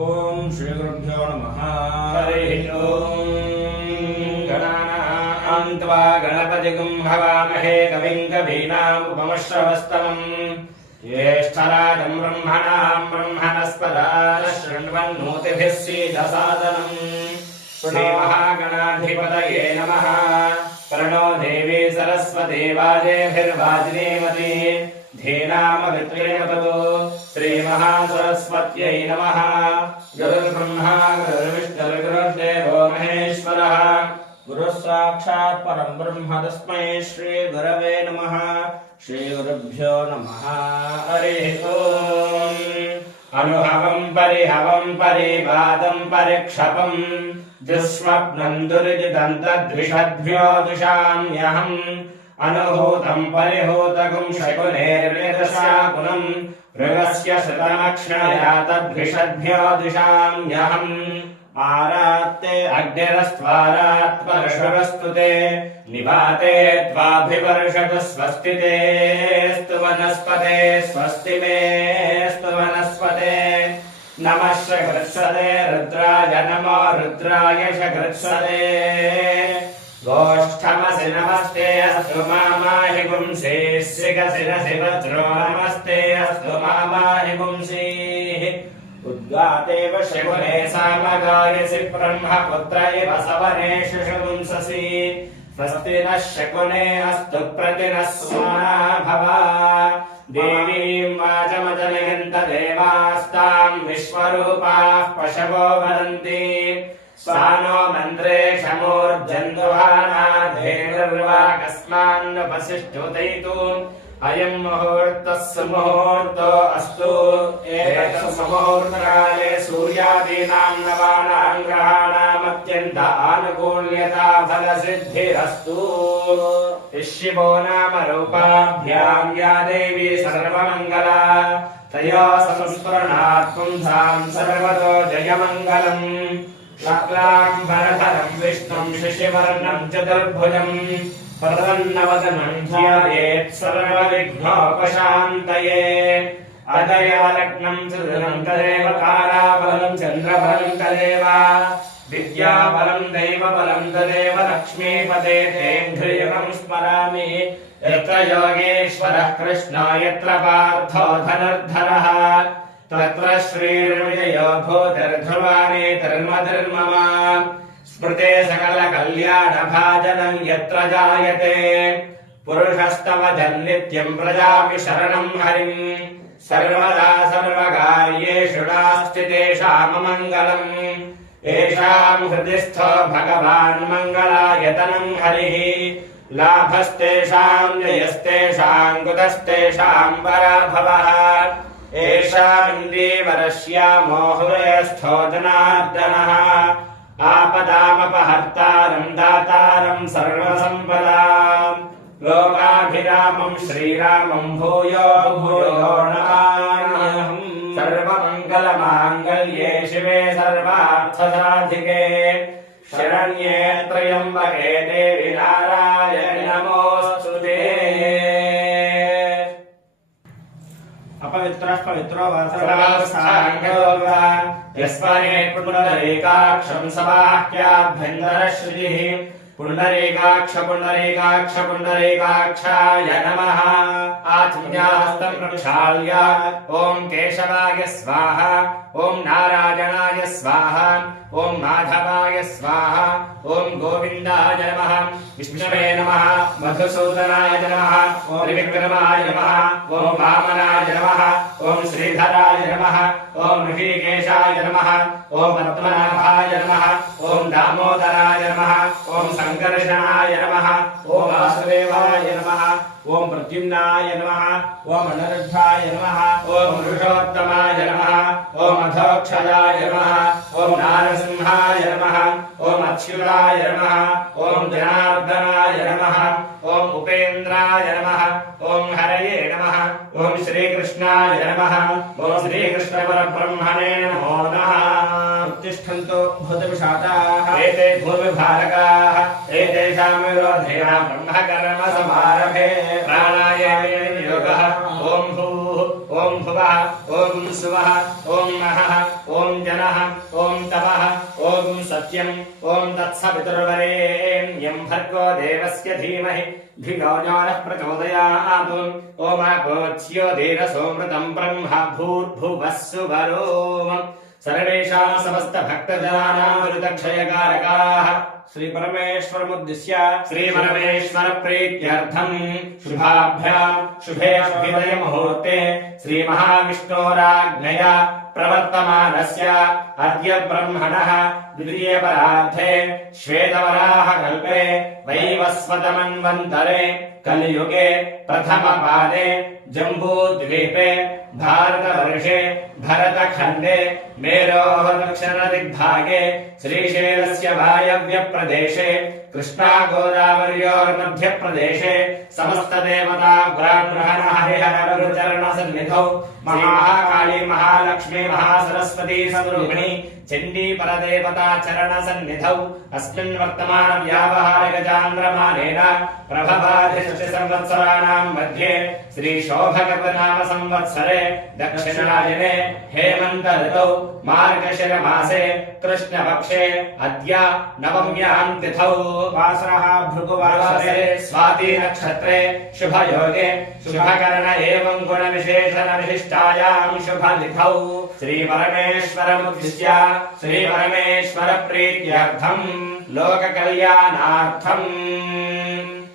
ఓం శ్రీ గురుభ్యో నమ हरिः ॐ गणानाम् त्वा गणपतिगुं हवामहे कविम् कवीनामुपमश्रवस्तमम् ज्येष्ठराजम् ब्रह्मणाम् ब्रह्मणस्पदाः शृण्वन्नोतिभिः सीदसादनम् श्रीमहागणाधिपतये नमः प्रणो देवी सरस्वती वाजेभिर्वाजिनीमती धीनामभित्रेणपतो श्रीमहासरस्वत्यै नमः। गुरुर्ब्रह्मा, गुरुर्विष्णुर्गुरुर्देवो महेश्वरः। गुरुः साक्षात् परम् ब्रह्म तस्मै श्रीगुरवे नमः। श्रीगुरुभ्यो नमः। हरिः ओम्। अनुहवम् परिहवम् परिवादम् परिक्षपम् दुःस्वप्नम् दुर्जिदन्तद्विषद्भ्यो दुषाम्यहम् अनुहूतम् परिहूतकम् शकुनेर्विदशा पुनम् मृगस्य श्रुतमक्षणया तद्भिषद्भ्यो दिशाम्यहम् आरात्ते अग्निरस्त्वारात्मर्षवस्तु ते निभाते त्वाभिवर्षतु स्वस्ति तेऽस्तु वनस्पते स्वस्ति मेऽस्तु वनस्पते नमः शकृत्सदे रुद्राय नमो रुद्राय शकृत्सदे गोष्ठमसि नमस्ते अस्तु मामाहि पुंसे शिखसि न शिवज्रो नमस्ते अस्तु मामाहि पुंसीः उद्गातेव शकुने सामगायसि ब्रह्मपुत्र इव सवने शिशुपुंससि स्वस्ति नः शकुने अस्तु प्रतिनः सोना भवा देवीम् वाचमजनयन्त देवास्ताम् विश्वरूपाः पशवो वदन्ति सा नो मन्त्रे शमोर्जन्दुहाना धेनुर्वा कस्मान्नुपसिष्ठुतैतु अयम् मुहूर्तः सुमुहूर्तो अस्तु एतत् सुमुहूर्तकाले सूर्यादीनाम् नवानाम् ग्रहाणामत्यन्त आनुकूल्यता फलसिद्धिरस्तु शिवो नाम रूपाभ्याम् या देवी सर्वमङ्गला तया संस्मरणात् पुंसाम् सर्वतो जयमङ्गलम् शुक्लाम्बरधरम् विष्णुम् शशिवर्णम् चतुर्भुजम् प्रसन्नवदनम् ध्यायेत् सर्वविघ्नोपशान्तये। अदयालग्नम् सुदृढम् तदेव ताराबलम् चन्द्रबलम् तदेव। विद्याबलम् दैवबलम् तदेव लक्ष्मीपते तेऽङ्घ्रियुगम् स्मरामि। भूतिर्ध्रुवानेतिर्मतिर्मम स्मृते सकलकल्याणभाजनम् यत्र जायते पुरुषस्तव जन्नित्यम् प्रजापि शरणम् हरिम् सर्वदा सर्वकार्येषु नास्ति तेषाममङ्गलम् येषाम् हृदि स्थो भगवान् मङ्गलायतनम् हरिः लाभस्तेषाम् जयस्तेषाम् कुतस्तेषाम् पराभवः जनार्दनः आपदामपहर्तारम् दातारम् सर्वसम्पदाम् लोकाभिरामम् श्रीरामम् भूयो भूयो सर्वमङ्गलमाङ्गल्ये शिवे सर्वार्थसाधिके। शरण्ये त्र्यम्बके देवि नारायणि। पवित्रो वसरास्ताङ्गोगा यस्मरे पुण्डरीकाक्षं सवाह्याभ्यन्तरश्रुतिः पुण्डरीकाक्ष पुण्डरीकाक्ष पुण्डरीकाक्षाय नमः आत्मजास्तं प्रक्षाल्य ॐ केशवाय स्वाहा ॐ नारायणाय स्वाहा ఓం మాధవాయ స్వాహ ఓం గోవిందాయ నమ విష్ణవే నమ మధుసూదనాయ నమ ఓం విక్రమాయ నమ ఓం వామనాయ నమ ఓం శ్రీధరాయ నమ ఓం ఋషికేశాయ నమ ఓం పద్మనాభాయ నమ ఓం దామోదరాయ నమ ఓం సంకర్షణాయ నమ ఓం వాసుదేవాయ నమ ఓం ప్రద్యుమ్నాయ నమ ఓం అనరుద్ధాయ నమ ఓం పురుషోత్తమాయ నమ ఓం అధోక్షయాయ నమ ॐ नारसिंहाय नमः ॐ अच्युताय नमः ॐ जनार्दनाय नमः ॐ उपेन्द्राय नमः ॐ हरये नमः ॐ श्रीकृष्णाय नमः ॐ श्रीकृष्णपरब्रह्मणे नमो नमः उत्तिष्ठन्तो भूतविषादाः एते भूमिभारकाः एतेषां विरोधेन ब्रह्मकर्म समारभे प्राणायामेन योगः ॐ ఓం భువః ఓం శివः ఓం నహः ఓం జనः ఓం తపः ఓం సత్యం ఓం తత్సపితుర్వరేణ్యం భర్గో దేవస్య ధీమహి ధిగో జ్ఞానः ప్రచోదయాతు. ఓమాపోచ్యో ధీరసోమృతం బ్రహ్మ భూర్భువస్సు వరోమం. सर्वेशा समस्त भक्त जनाक्षय कारका श्री परमेश्वर मुद्दिश्य श्री परमेश्वर श्रीपरमेश्वरप्रीत्यर्थम्। शुभाभ्याम्। शुभे अभ्युदय मुहूर्ते श्री श्रीमहाविष्णोराज्ञया प्रवर्तमानस्य अद्य ब्रह्मणः द्वितीये परार्थे श्वेतवराहकल्पे वैवस्वतमन्वन्तरे कलियुगे प्रथमपादे जम्बूद्वीपे भारतवर्षे भरतखण्डे मेरोः दक्षिणदिग्भागे श्रीशैलस्य वायव्यप्रदेशे कृष्णागोदावर्योर्मध्यप्रदेशे समस्तदेवता ब्राह्मण सन्नी महाकाली महालक्ष्मी महासरस्वती स्वरूपिणी चंडी परदेवता चरण चण्डीपरदेवताचरणसन्निधौ अस्मिन् वर्तमानव्यावहारिकजान्द्रमानेन प्रभवाधिषष्टिसंवत्सराणाम् मध्ये संवत्सरे दक्षिणायने हेमंत ऋतौ मार्गशिर मासे कृष्ण पक्षे अद्य नवम्याम् तिथौ वासरः भृगुवासरे स्वातिनक्षत्रे शुभयोगे शुभकर्ण एवम् गुणविशेषनविशिष्टायाम् शुभलिखौ श्रीपरमेश्वरमुद्दिश्या श्रीपरमेश्वर प्रीत्यर्थम् लोककल्याणार्थम्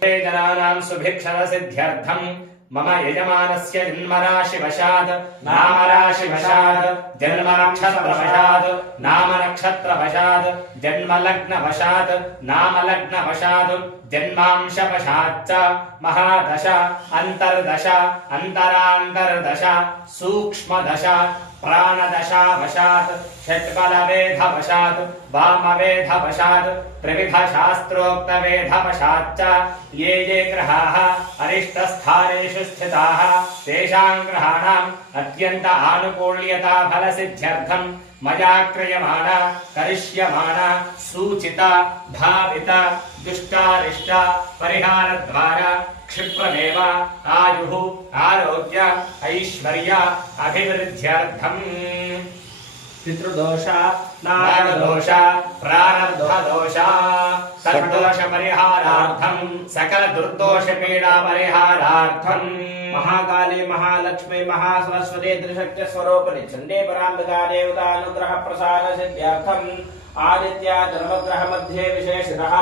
जनानां सुभिक्षणसिद्ध्यर्थम् मम यजमानस्य जन्मराशिवशात् नामराशिवशात् जन्मनक्षत्रवशात् नामनक्षत्रवशात् जन्मलग्नवशात् नामलग्नवशात् जन्मांशवशाच्च महादश अन्तर्दश अन्तरान्तर्दश सूक्ष्मदश प्राणदशावशात् षट्बलवेधवशात् वामवेधवशात् त्रिविधशास्त्रोक्तवेधवशाच्च ये ये ग्रहाः अरिष्टस्थानेषु स्थिताः तेषां ग्रहाणाम् अत्यन्त आनुकूल्यता फलसिद्ध्यर्थम् मया क्रियमाणा करिष्यमाणा सूचिता भाविता दुष्टारिष्टा परिहारद्वारा क्षिप्रमेव आयुः आरोग्य ऐश्वर्य अभिवृद्ध्यर्थम् पितृदोष नागदोष प्रारब्धदोष सर्वदोषपरिहारार्थम् सकलदुर्दोषपीडापरिहारार्थम् महाकाली महालक्ष्मी महासरस्वती त्रिशक्तिस्वरूपिणि चण्डे पराम्बिका देवतानुग्रहप्रसादसिद्ध्यर्थम् आदित्या धर्मग्रहमध्ये विशेषतः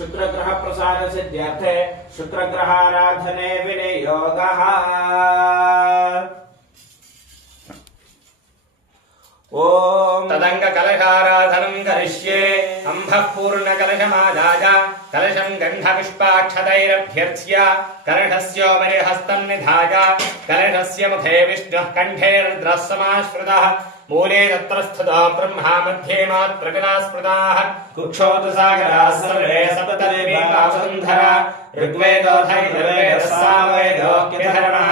शुक्रग्रह प्रसाद सिद्ध्यर्थे शुक्रग्रहाराधने विनियोगः। ॐ तदङ्ग कलशाराधनम् करिष्ये अम्भः पूर्णकलशमादाय कलशम् गन्धपुष्पाक्षतैरभ्यर्च्य कलशस्योपरि हस्तम् निधाय कलशस्य मुखे विष्णुः कण्ठे रुद्रः समाश्रितः मूले तत्र स्थितो ब्रह्मा मध्ये मात्रपिता स्मृताः कुक्षोतसागराः सर्वे सप्तदेवीपा वसुन्धरा ऋग्वेदोऽथैर्वेदः सामवेदोऽख्यधर्मः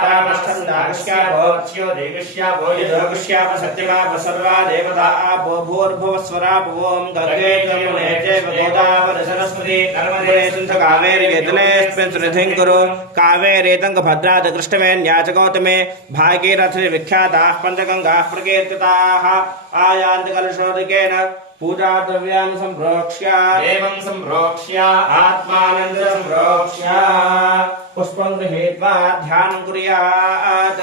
कृपासस्राणापो गिराणापस्राणापश्चन्दाक्ष्यापो यदोक्ष्याप सत्यमाप सर्वा देवता आपो भूर्भुवस्वरापवों गङ्गे जमुने चैव गोदावरि सरस्वती नर्मदे सिन्धु कावेरि वेदनेऽस्मिन् सुनिधिं कुरु कावेरे तुङ्गभद्रात् कृष्णवेण्या च गौतमे भागीरथि विख्याताः पञ्चगङ्गाः प्रकीर्तिताः आयान्ति कलशोदकेन पूजाद्रव्यान् सम्प्रोक्ष्य एवं सम्प्रोक्ष्य आत्मानन्द सम्प्रोक्ष्य पुष्पं गृहीत्वा ध्यानं कुर्यात्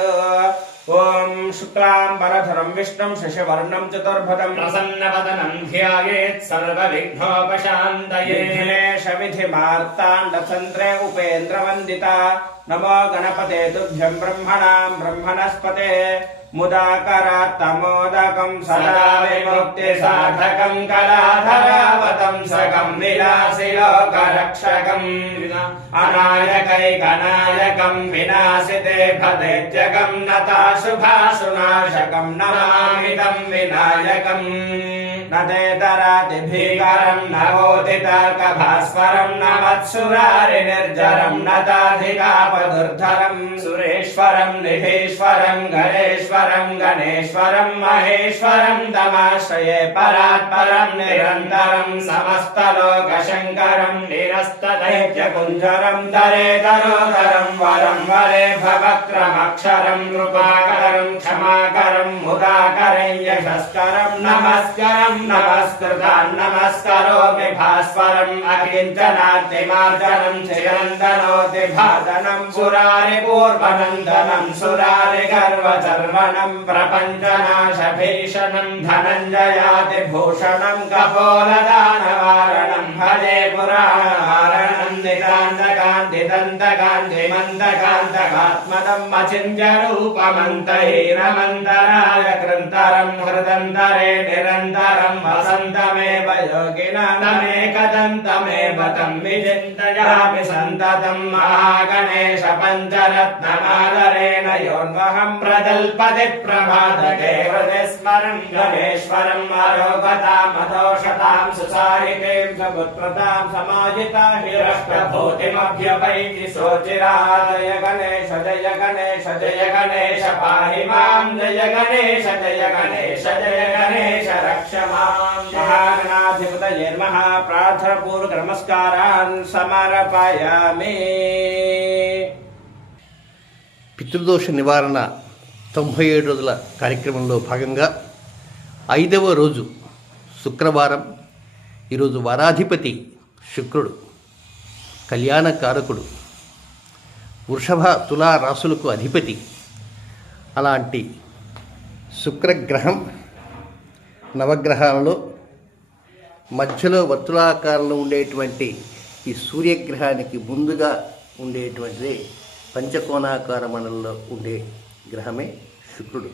ॐ शुक्लाम्बरधरं विष्णुं शशिवर्णं चतुर्भुजं प्रसन्नवदनं ध्यायेत् सर्वविघ्नोपशान्तये विघ्नेशविधिमार्ताण्डचन्द्रे उपेन्द्रवन्दिता नमो गणपते तुभ्यं ब्रह्मणां ब्रह्मणस्पते मुदाकरात्तमोदकं सदा विमुक्तिसाधकं कलाधरावतं सकं विलासिलोकरक्षकम् अनायकैकनायकं विनाशिते भदैत्यकं नता शुभाशुनाशकं नमामि तं विनायकम् न ते तरातिभीकरम् न वोदितर्कभास्वरम् न वत्सुरारि निर्जरम् न ताधिकापदुर्धरम् सुरेश्वरम् निधीश्वरम् गणेश्वरम् गणेश्वरम् महेश्वरम् तमाश्रये परात्परम् निरन्तरम् समस्तलोकशङ्करम् निरस्तदैत्यकुञ्जरम् दरेतरोदरम् वरम् वरे भवक्रमक्षरम् कृपाकरम् क्षमाकरम् मुदाकरम् यशस्करम् नमस्करम् नमस्कृतान् नमस्करोमि भास्वरम् अकिञ्चनाद्रिमार्जनम् चिरन्दनोति भादनम् सुरारि पूर्वनन्दनम् सुरारि गर्वचर्वणम् प्रपञ्चनाशभीषणम् धनञ्जयाति भूषणम् कपोलदानवारणम् भजे पुराणवारणम् नितान्तकान्तिदन्तकान्तिमन्तकान्तकात्मदम् अचिन्त्यरूपमन्तहीनमन्तराय कृन्तरम् हृदन्तरे निरन्तरम् वसन्तमेव योगिनमेकदन्तमेव तम् विचिन्तयामि सन्ततम् महागणेश पञ्चरत्नमादरेण योन्वहम् प्रजल्पति प्रभातके हृदि स्मरम् गणेश्वरम् अरोगतामदोषताम् सुसाहितीम् सपुत्रताम् समाहिता हिरष्टभूतिमभ्यपैति सोचिरा जय गणेश जय गणेश जय गणेश पाहि माम् जय गणेश जय गणेश जय गणेश रक्ष మహాగణాధిపతయే ప్రార్థనపూర్వక నమస్కారాన్ పితృదోష నివారణ తొంభై ఏడు రోజుల కార్యక్రమంలో భాగంగా ఐదవ రోజు శుక్రవారం ఈరోజు వారాధిపతి శుక్రుడు కళ్యాణకారకుడు వృషభ తులా రాసులకు అధిపతి అలాంటి శుక్రగ్రహం నవగ్రహాలలో మధ్యలో వర్తులాకారంలో ఉండేటువంటి ఈ సూర్యగ్రహానికి ముందుగా ఉండేటువంటిదే పంచకోణాకార మండలంలో ఉండే గ్రహమే శుక్రుడు.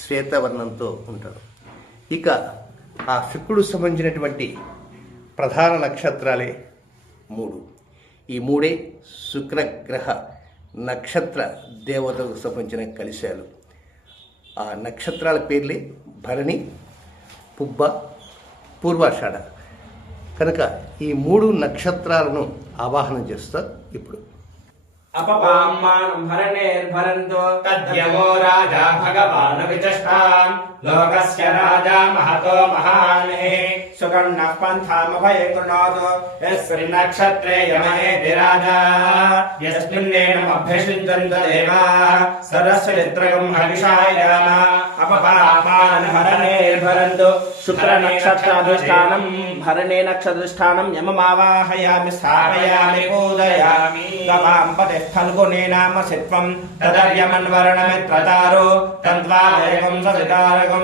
శ్వేతవర్ణంతో ఉంటాడు. ఇక ఆ శుక్రుడు సంబంధించినటువంటి ప్రధాన నక్షత్రాలే మూడు. ఈ మూడే శుక్రగ్రహ నక్షత్ర దేవతలకు సంబంధించిన కలిశాలు. ఆ నక్షత్రాల పేర్లే భరణి పుబ్బ పూర్వాషాఢ. కనుక ఈ మూడు నక్షత్రాలను ఆవాహన చేస్తా ఇప్పుడు. అపపామ్మానం రాజా భగవాన్ రాజా మహతో सुगण्णः पन्थामभये कृणोतु यस्मिन्नक्षत्रे यमहेति राजा यस्मिन्नेनमभ्यषिञ्चन्त देवाः सरस्वचित्रकम् हविषायाम अपपापानं भरणेर्भरन्तु शुक्रनक्षत्राधिष्ठानं भरणे नक्षत्राधिष्ठानं यममावाहयामि स्थापयामि पूजयामि गवां पतिः फल्गुने नाम सित्वं तदर्यमन्वरणमित्रतारो तन्त्वा वैकं सवितारकं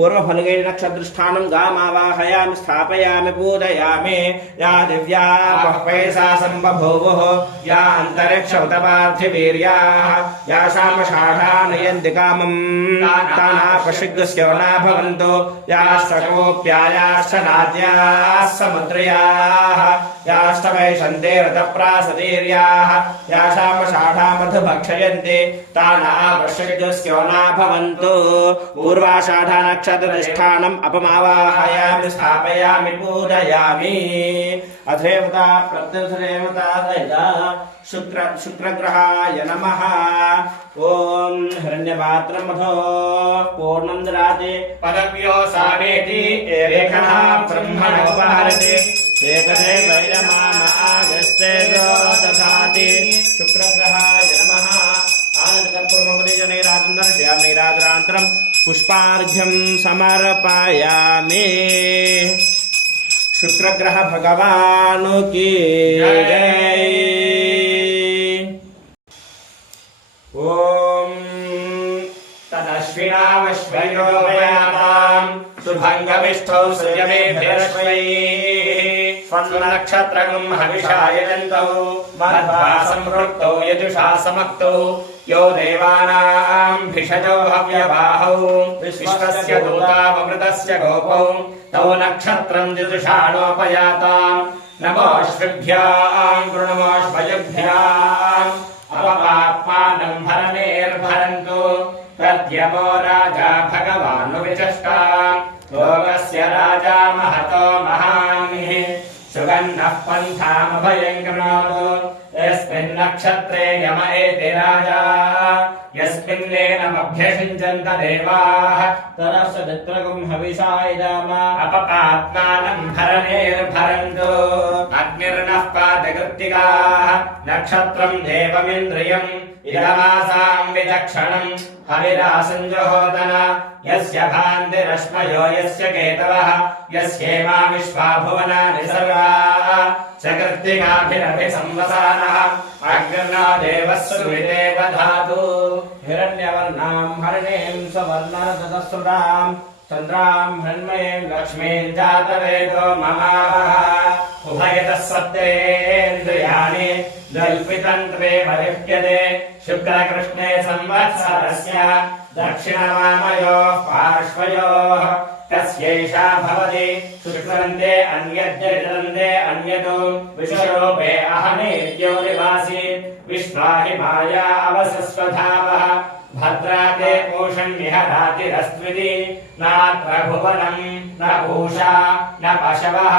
పూర్వఫలుగైనక్షదృష్టానం గామావాహయామి స్థాపయామి పూజయామి యా దివ్యా పైసా సంబభూవో యా అంతరిక్షవతపార్థివీర్యాః యా శామశాఢా నయంతి కామం తానా పశుగ్రస్యో నా భవంతు యాష్టకోప్యాయాశ్చ నాద్యాः సముద్రయాः యాష్టమై సందే రతప్రాసతీర్యాः యాశామశాఢా మధుభక్షయంతి తానా పశుగ్రస్యో నా నక్ష नक्षत्रधिष्ठानम् अपमावाहयामि स्थापयामि पूजयामि अथेवता प्रत्यर्थदेवता सहिता शुक्र शुक्रग्रहाय नमः ॐ हिरण्यपात्रमथो पूर्णं ददाति पदव्यो सावेति एकः ब्रह्मणोपहरति एकते वैरमाम आगस्ते दधाति शुक्रग्रहाय नमः आनन्दकर्पूरमौलिजनैराजं दर्शयामि राजरान्तरं पुष्पार्घ्यं समर्पयामि। शुक्रग्रह भगवान की जय। ओम तदश्विनावश्वयोपयाताम् शुभङ्गमिष्ठौ हविषायजन्तौ मध्वा सम्पृक्तौ यजुषा समक्तौ। यो देवानाम् भिषजौ हव्यवाहौ विश्वस्य दूतावमृतस्य गोपौ। तौ नक्षत्रम् यजुषाणोपयाताम् नमोऽश्विभ्याम् कृणमोऽश्वयुभ्याम् अपपात्मानम् भरमेर्भरन्तु। तद्यमो राजा भगवानुविचष्टा लोकस्य राजा महतो महानिः सुगन्धः पन्थामभयम् कृणोतु यस्मिन्नक्षत्रे यम एति राजा यस्मिन्नेनमभ्यषिञ्चन्त देवाः तरसदित्रगुं हविषाय राम अपपात्मानम् भरनेर्भरन्तु अग्निर्नः पादकृत्तिकाः नक्षत्रम् देवमिन्द्रियम् इदमासाम् विचक्षणम् हविरासञ्जहोदन यस्य भान्तिरश्मयो यस्य केतवः यस्येमा विश्वा भुवनानि सर्वाः सकृत्तिकाभिरभिसंवसानः अग्निर्नो देवः सुविते दधातु हिरण्यवर्णां हरिणीं सवर्णरदस्रुतां चन्द्रां हिरण्मयीं लक्ष्मीम् जातवेदो ममावः उभयतः सत्तेन्द्रियाणि जल्पितम् त्वेव लिप्यते शुक्लकृष्णे संवत्सरस्य दक्षिणवामयोः पार्श्वयोः कस्यैषा भवति शुक्रन्ते अन्यद्यजन्ते अन्यतो विश्वरूपे अहमेत्यो निवासि विश्वाहि माया अवसस्वधावः भद्राते पूषण्यहरातिरस्त्विति नात्र भुवनम् न पूषा न पशवः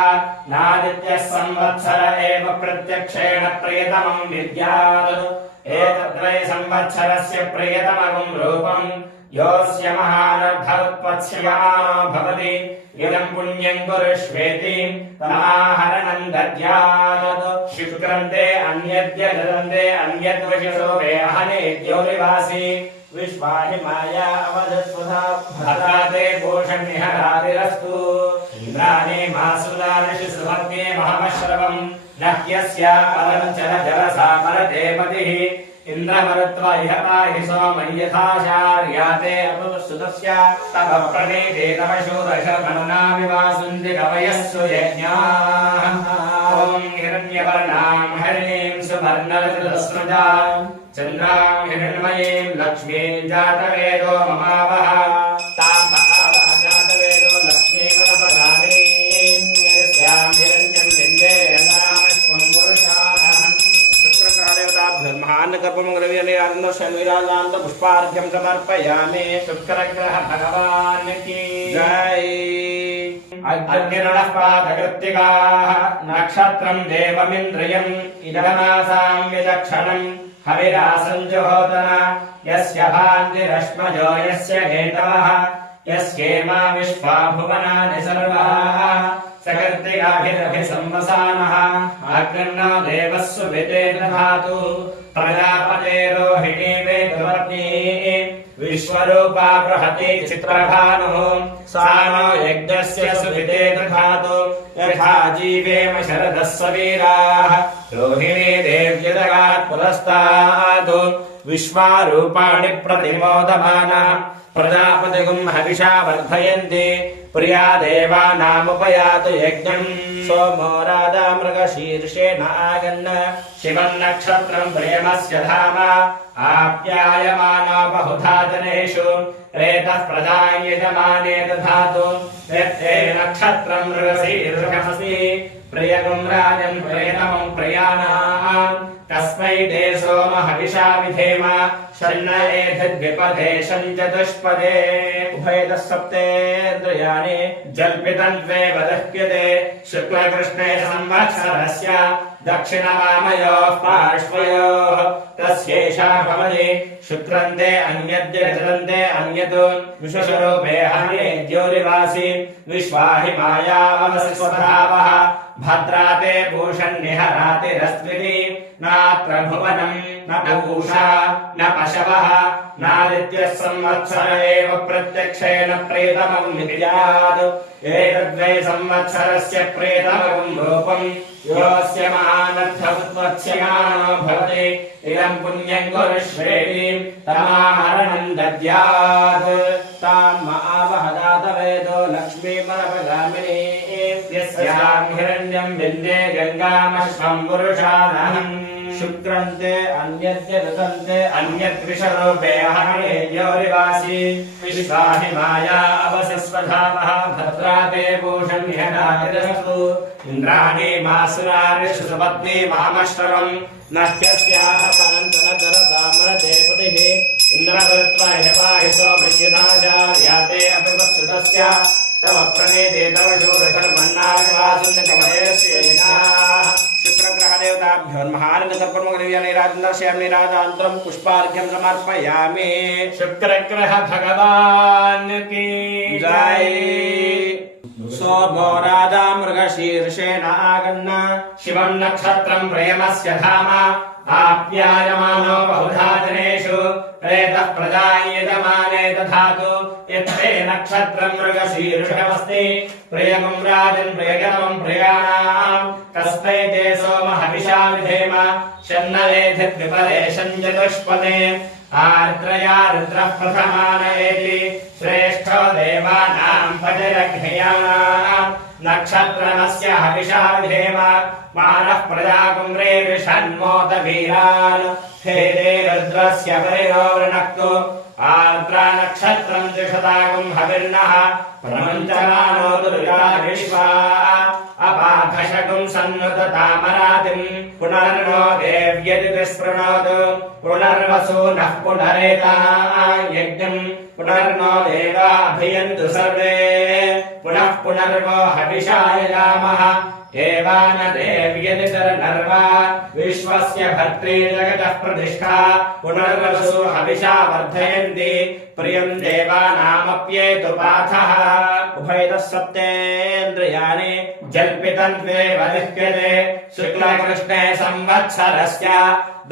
नादित्यः संवत्सर एव प्रत्यक्षेण प्रियतमम् विद्यात् एतद्वै संवत्सरस्य प्रियतमगुम् रूपम् योऽस्य महानर्धरुत्पत्स्यमानो भवति इदम् पुण्यम् कुरुष्वेति तमाहरणम् दद्यात् शुक्रन्ते अन्यद्य ददन्ते अन्यद्वशसोपे अहनेत्यो निवासि विश्वाहि माया अवधस्वधा भद्राते भूषण्यहरातिरस्तु इन्द्राणि मासुदानिषि सुभग्ने महमश्रवम् न ह्यस्य अलञ्चन जलसामरते पतिः इन्द्रमरुत्वा इह पाहि सोमं यथाचार्याते अपुसुतस्य तव प्रणीते तव शूरशर्मणामिवासुन्ति कवयस्सु यज्ञाः ॐ हिरण्यवर्णां हरिणीं सुवर्णरतिरस्रुजाम् चन्द्रां हिरण्मयीं लक्ष्मीं जातवेदो ममावः। तां महावः जातवेदो लक्ष्मीमनपगामीं यस्यां हिरण्यं विन्दे यदामश्वं पुष्पार्घ्यं समर्पयामि। शुक्रग्रह भगवान् की। जय। अग्निरणः पादकृत्तिकाः नक्षत्रम् देवमिन्द्रियम् इदमासाम् हविरासञ्जुहोदन यस्य भान्तिरश्मजो यस्य हेतवः यस्येमा विश्वा भुवनानि सर्वाः सकर्तिकाभिरभिसंवसानः अग्निर्नो देवः सुविते दधातु प्रजापते रोहिणी वेदवर्णी विश्वरूपा बृहति चित्रभानुः सा नो यज्ञस्य सुविते दधातु यथा जीवेम शरदः सवीराः रोहिणी देव्यदगात् पुरस्तात् विश्वारूपाणि प्रतिमोदमाना प्रजापतिगुम् हविषा वर्धयन्ति प्रिया देवानामुपयातु यज्ञम् सोमो राजा मृगशीर्षेण आगन्न शिवम् नक्षत्रम् प्रेमस्य धाम आप्यायमानो बहुधा जनेषु रेतः प्रजायजमाने दधातु यत्ते नक्षत्रम् मृगशीर्षमसि प्रियगुम् राजम् प्रेतमम् प्रयाणाम् तस्मै ते सोम हविषा विधेम षण्ण एतद्विपदे चतुष्पदे उभयतः सप्तेन्द्रियाणि जल्पितम् द्वे वदह्यते। शुक्लकृष्णे संवत्सरस्य दक्षिणवामयोः पार्श्वयोः तस्यैषा भवति शुक्रन्ते अन्यद्य जलन्ते अन्यत् विश्वस्वरूपे हमेद्योरिवासि विश्वाहि मायावसस्वधावः भद्राते भूषण्यहरातिरस्त्विति नात्र भुवनम् न पूषा न पशवः नादित्यः संवत्सर एव प्रत्यक्षेण प्रेतमम् विद्यात् एतद्वै संवत्सरस्य प्रेतमगुम् रूपम् योऽस्य महानर्थवत्वत्स्यमानो भवति इदम् पुण्यम् कुरुष्वेति तमाहरणम् दद्यात् ताम् आवहदातवेदो लक्ष्मीमरपगामिनी यस्य यस्याम् हिरण्यम् विन्दे गङ्गामश्वम् पुरुषानहम् शुक्रन्ते अन्यद्य रतन्ते अन्यद्विषरूपे अहमेयोरिवासि विश्वाहि माया अवसस्वधावः भद्रा ते पूषण्यनातिरस्तु इन्द्राणि मासुरारिषु सुपत्नी मामश्वरम् नह्यस्याः परञ्चनचरतामरते पतिः इन्द्रकृत्वा ह्यपाहि सोमय्यथाचार्याते अपि वस्तुतस्य तव प्रणेते तव शूरशर्मन्नाविवासिन्यकमयस्य शुक्रग्रहदेवताभ्यो महानन्दकर्पणमग्रव्यनैराजन्दर्शयामि पुष्पार्घ्यं समर्पयामि शुक्रग्रह भगवान की जय सोमो राजा मृगशीर्षेण आगन्न शिवम् नक्षत्रम् प्रेमस्य धाम आप्यायमानो बहुधा जनेषु प्रेतः प्रजायेतमाने तथातु यत्ते नक्षत्रम् मृगशीर्षमस्ति प्रियमम् राजन् प्रियगमम् प्रियाणाम् तस्मै ते सोम हविषा विधेम शन्नवेधिर्विपरेशम् चतुष्पदे आर्द्रया रुद्रः प्रथमानयेति श्रेष्ठो देवानाम् पतिरघ्नयाणाम् नक्षत्रमस्य हविषा विधेम मानः प्रजाकुम्रे विषण्मोद वीरान् हेरे रुद्रस्य परिणो वृणक्तु आर्द्रा नक्षत्रम् द्विषदागुम् हविर्नः प्रमञ्चमानो दुर्गा विश्वा अपाघशकुम् सन्नुततामरातिम् पुनर्नो देव्यति विस्पृणोतु पुनर्वसु नः पुनरेता यज्ञम् पुनर्नो देवाभियन्तु सर्वे पुनः पुनर्वो हविषाय यामः एवान देव्यतितरनर्वा विश्वस्य भर्त्री जगतः प्रतिष्ठा पुनर्वसु हविषा वर्धयन्ति प्रियम् देवानामप्येतु पाथः उभयतः सप्तेन्द्रियाणि जल्पितम् द्वेव लिख्यते शुक्लकृष्णे संवत्सरस्य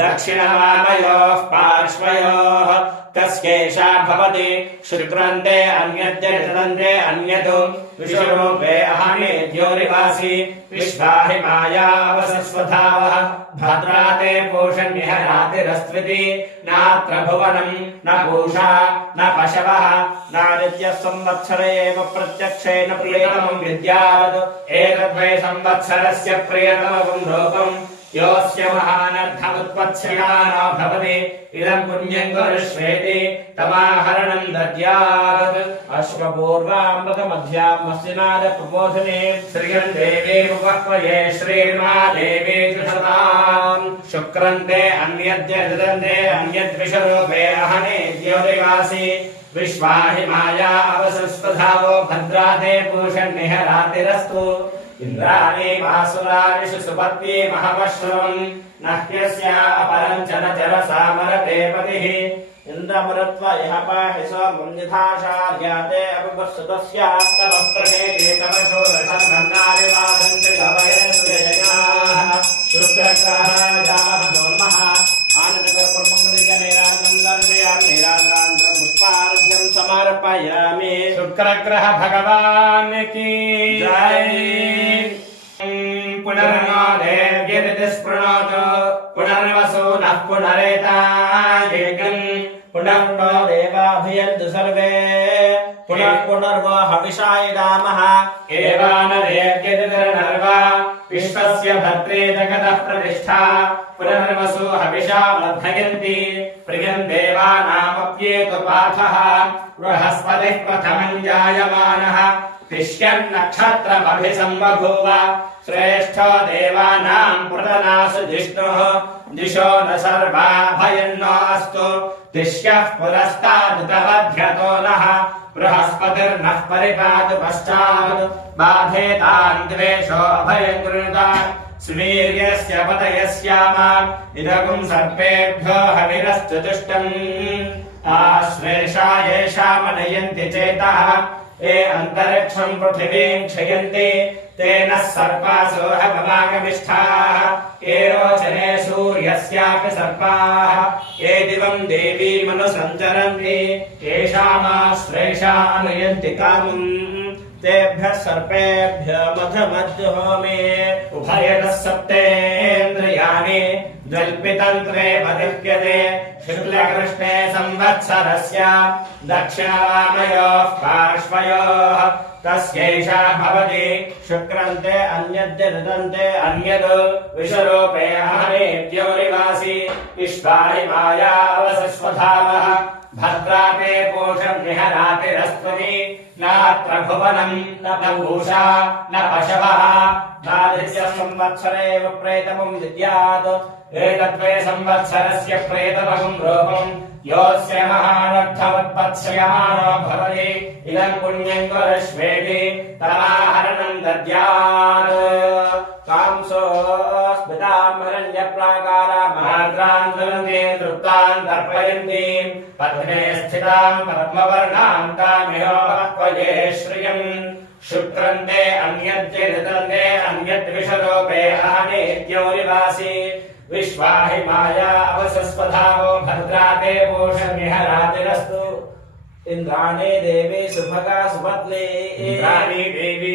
दक्षिणवामयोः पार्श्वयोः कस्यैषा भवति शुक्रन्ते अन्यद्य ऋतन्ते अन्यत् विश्वरूपे अहमे द्योरिवासि विश्वाहि मायावसस्वधावः भद्रा ते पूषण्यः रातिरस्त्विति नात्र भुवनम् न पूषा न पशवः नादित्यः संवत्सर एव प्रत्यक्षेण प्रियतमम् विद्यावत् एतद्वै संवत्सरस्य प्रियतमम् रूपम् योऽस्य महानर्थमुत्पत्स्यमानो भवति इदम् पुण्यम् कुरुष्वेति तमाहरणम् दद्यात् अश्वपूर्वामृतमध्यामस्तिनाद प्रबोधने श्रियम् देवी उपह्वये देवी जुषताम् शुक्रन्ते अन्यद्य ददन्ते अन्यद्विषरूपे अहने विश्वाहि माया पूषण्यः रातिरस्तु इन्द्राणि वासुरारिषु सुपत्नी महवश्रवम् नह्यस्या अपरम् च न जरसामरते पतिः इन्द्रमरुत्वा यः पाहि सोमम् यथाशार्याते अपिवत्सुतस्य तव प्रकेते तव शोरसन्नन्नादिवासन्ति कवयन्तु यजनाः शुक्रग्रहाजाः नमः आनन्दकर्पणमङ्गलजनैरानन्दर्शयामि निरादरान्तरम् पुष्पार्घ्यम् समर्पयामि शुक्रग्रह भगवान की जय। पुनर्नो देव्यदिति स्पृणोतु पुनर्वसु नः पुनरेतायेकम् पुनः पुनः देवाभियन्तु सर्वे पुनः पुनर्वा हविषाय रामः एवान देव्यदितिर्नर्वा विश्वस्य भद्रे जगतः प्रतिष्ठा, पुनर्वसु हविषा वर्धयन्ति प्रियम् देवानामप्येतु पाथः बृहस्पतिः प्रथमम् जायमानः तिष्यन्नक्षत्रमभिसम्बभूव श्रेष्ठो देवानाम् प्रतनासु जिष्णुः दिशो न सर्वा भयन्नोऽस्तु तिष्यः पुरस्तादुतवध्यतो नः। बृहस्पतिर्नः परिपातु पश्चात् बाधेतान् द्वेषो अभयम् कृणुतात् स्वीर्यस्य पतयस्याम इदगुम् सर्पेभ्यो हविरश्चतुष्टम् आश्वेषा येषामनयन्ति चेतः ये अन्तरिक्षम् पृथिवीम् क्षयन्ति तेन सर्पासो हवमागमिष्ठाः ये रोचने सूर्यस्यापि सर्पाः ये दिवम् देवीमनुसञ्चरन्ति येषामाश्रेषानुयन्ति कामम् तेभ्यः सर्पेभ्य मधमध्योमे उभयतः सप्तेन्द्रियाणि जल्पितन्त्रे पदिह्यते शुक्लकृष्णे संवत्सरस्य दक्षिणवामयोः पार्श्वयोः। तस्यैषा भवति शुक्रन्ते अन्यद्य ऋतन्ते अन्यद् विषरूपे निवासि भद्रापे पूषर्निहरातिरस्त्वनि नात्र भुवनम् न भूषा न पशवः। तादृशः संवत्सरेव प्रेतमम् विद्यात्। एतद्वे संवत्सरस्य प्रेतमगम् रूपम्। योऽस्य महानर्थवत्पत्स्यमानो भवति इदम् पुण्यम् करश्वेति तमाहरणम् दद्यात् कांसो स्मितामरण्यप्राकाराम् माद्रान् दुरन्ते तृप्तान् तर्पयन्ति पद्मे स्थिताम् पद्मवर्णाम् तामिह पक्वये श्रियम् शुक्रन्ते अन्यद्य ऋतन्ते अन्यद्विषरूपे अहनेत्यो निवासि विश्वाहि माया अवसस्वधावो भद्राते पोषनिहरातिरस्तु इन्द्राणी देवी सुभगा सुपत्नी इन्द्राणी देवी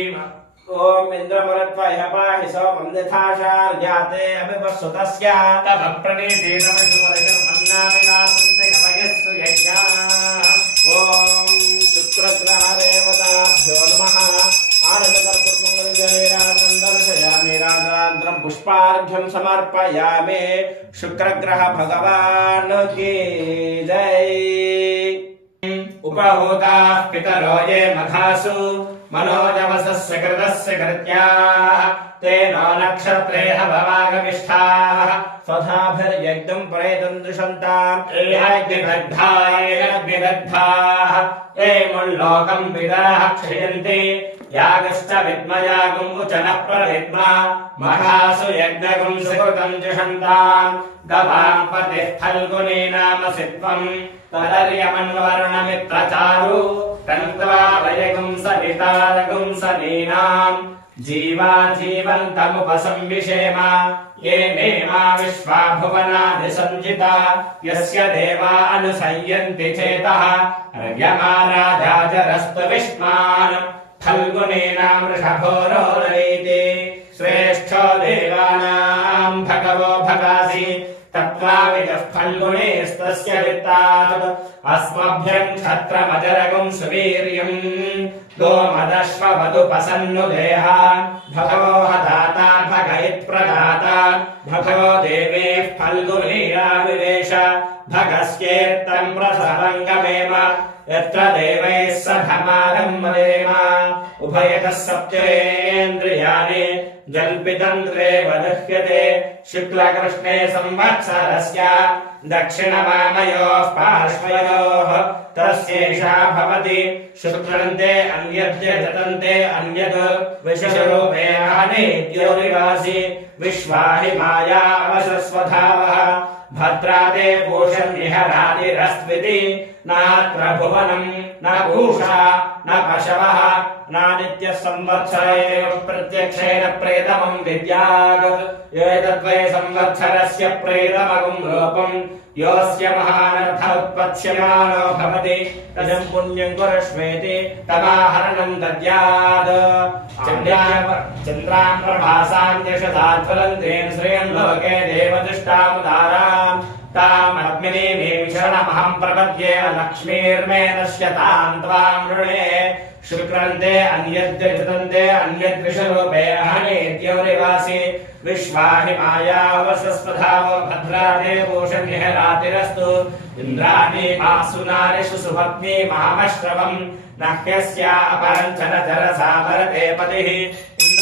ॐ इन्द्रमरुत्वय पाहि सोमं यथाशार्याते अभिवस्वतस्य तव प्रणीते नमशूरशर्मन्नाविनासन्ते कवयस्सु यज्ञाः ॐ शुक्रग्रहदेवताभ्यो नमः आनन्दकर्पूर्मङ्गलजनैरानन्दर्शयामिराजान्तरं पुष्पार्घ्यं समर्पयामि। शुक्रग्रह भगवान् की जय। उपहूताः पितरो ये मधासु, मनोजवसस्य कृतस्य कृत्याः ते नो नक्षत्रे हवमागमिष्ठाः स्वधाभिर्यज्ञम् पुरेतम् दृशन्ताम् एहाग्निबद्धाः मुल्लोकम् क्षयन्ति यागश्च विद्मयागुम् उच न प्रविद्मा मघासु यज्ञगुम् सुकृतम् जुषन्ताम् गवाम् पतिः फल्गुनी नाम सित्वम् तदर्यमन्वर्णमित्रचारु तन्त्वा वयगुम् सवितारगुम् सनीनाम् जीवा जीवन्तमुपसंविषेम ये मे मा विश्वा भुवनादिसञ्जिता यस्य देवा अनुसंयन्ति चेतः अर्यमा राजाजरस्तु विष्मान् फल्गुनीनाम् वृषभोरोरैति श्रेष्ठो देवानाम् भगवो भगासि तत्त्वाविदः फल्गुणेस्तस्य वित्तात् अस्मभ्यम् क्षत्रमजरगुम् सुवीर्यम् गोमदश्ववदुपसन्नु देहा भगवो हदाता भगयित्प्रदाता भगवो देवेः फल्गुनीराविवेश भगस्येत्तम् प्रसवङ्गमेम यत्र देवैः सधमानम् वदेम उभयतः सप्तरेन्द्रियाणि जल्पितन्त्रे वदह्यते शुक्लकृष्णे संवत्सरस्य दक्षिणवामयोः पार्श्वयोः तस्यैषा भवति शुक्रन्ते अन्यद्य जतन्ते अन्यद् विशरूपे अनेत्यो निवासि विश्वाहि माया अवसस्वधावः भद्राते पूषन्निहरादिरस्त्विति नात्र भुवनम् न पूषा न पशवः नानित्यः संवत्सरे प्रत्यक्षेण प्रेतमम् विद्यात् एतद्वै संवत्सरस्य प्रेतमगुम् रूपम् योऽस्य महानर्थ उत्पत्स्यमानो भवति इदं पुण्यं कुरश्वेति तमाहरणम् दद्यात् चन्द्राम् प्रभासाम् यशदाज्वलन्तीम् श्रियम् लोके देवदुष्टामुदाराम् तामग्निनीम् शरणमहम् प्रपद्ये लक्ष्मीर्मे नश्यताम् त्वाम् ऋणे शुक्रन्ते अन्यद्विषतन्ते अन्यद्विषरूपे अहनेत्यो निवासि विश्वाहि मायावसस्वधावो भद्रादे पूषनिहरातिरस्तु इन्द्राणि मासुनारिषु सुभग्नि मामश्रवम् नह्यस्या अपरम् च न जरसा भरते पतिः